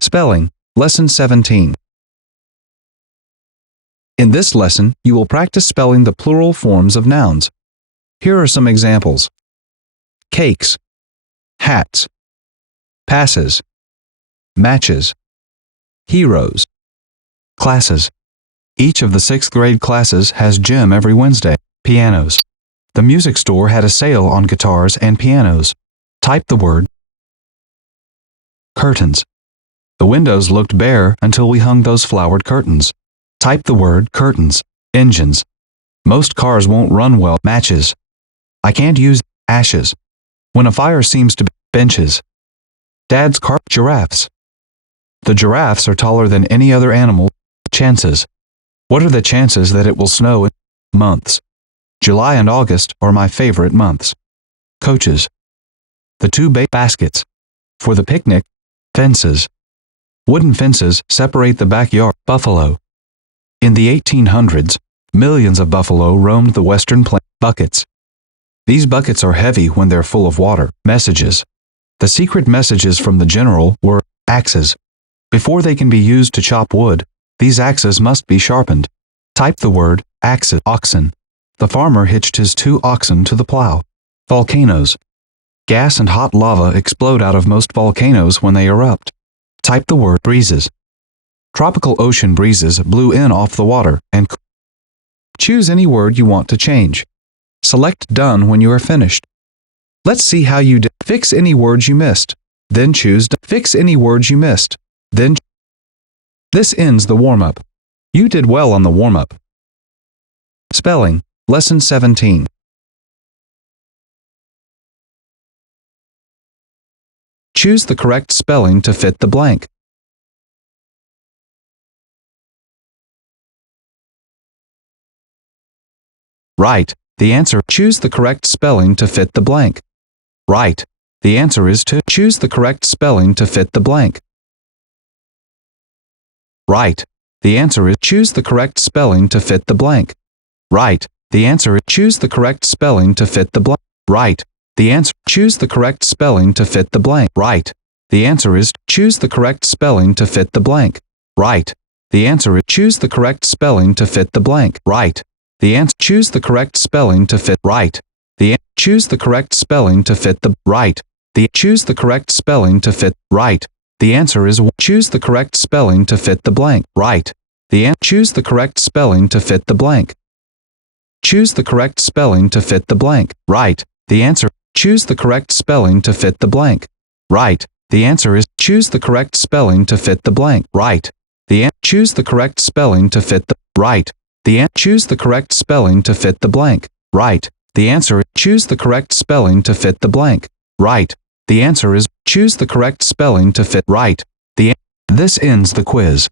Spelling, Lesson 17. In this lesson, you will practice spelling the plural forms of nouns. Here are some examples. Cakes, hats, passes, matches, heroes, classes. Each of the 6th grade classes has gym every Wednesday. Pianos. The music store had a sale on guitars and pianos. Type the word. Curtains. The windows looked bare until we hung those flowered curtains. Type the word curtains. Engines. Most cars won't run well. Matches. I can't use ashes. When a fire seems to be benches. Dad's car. Giraffes. The giraffes are taller than any other animal. Chances. What are the chances that it will snow in months? July and August are my favorite months. Coaches. The 2 baskets. For the picnic. Fences. Wooden fences separate the backyard. Buffalo. In the 1800s, millions of buffalo roamed the western plains. Buckets. These buckets are heavy when they're full of water. Messages. The secret messages from the general were axes. Before they can be used to chop wood, these axes must be sharpened. Type the word axes. Oxen. The farmer hitched his 2 oxen to the plow. Volcanoes. Gas and hot lava explode out of most volcanoes when they erupt. Type the word breezes. Tropical ocean breezes blew in off the water and choose any word you want to change. Select Done when you are finished. Let's see how you did. Fix any words you missed. Then choose Fix any words you missed. Then This ends the warm-up. You did well on the warm-up. Spelling, Lesson 17. Choose the correct spelling to fit the blank. Right. The answer. Choose the correct spelling to fit the blank. Right. The answer is to choose the correct spelling to fit the blank. Right. The answer is choose the correct spelling to fit the blank. Right. The answer is choose the correct spelling to fit the blank. Right. The answer. Choose the correct spelling to fit the blank. Right. The answer is choose the correct spelling to fit the blank. Right. The answer is choose the correct spelling to fit the blank. Right. The answer. Choose the correct spelling to fit. Right. The choose the correct spelling to fit the right. The choose the correct spelling to fit. Right. The answer is choose the correct spelling to fit the blank. Right. The choose the correct spelling to fit the blank. Choose the correct spelling to fit the blank. Right. The answer. Choose the correct spelling to fit the blank. Right. The answer is choose the correct spelling to fit the blank. Right. The choose the correct spelling to fit the right. The choose the correct spelling to fit the blank. Right. The answer is choose the correct spelling to fit the blank. Right. The answer is choose the correct spelling to fit right. This ends the quiz.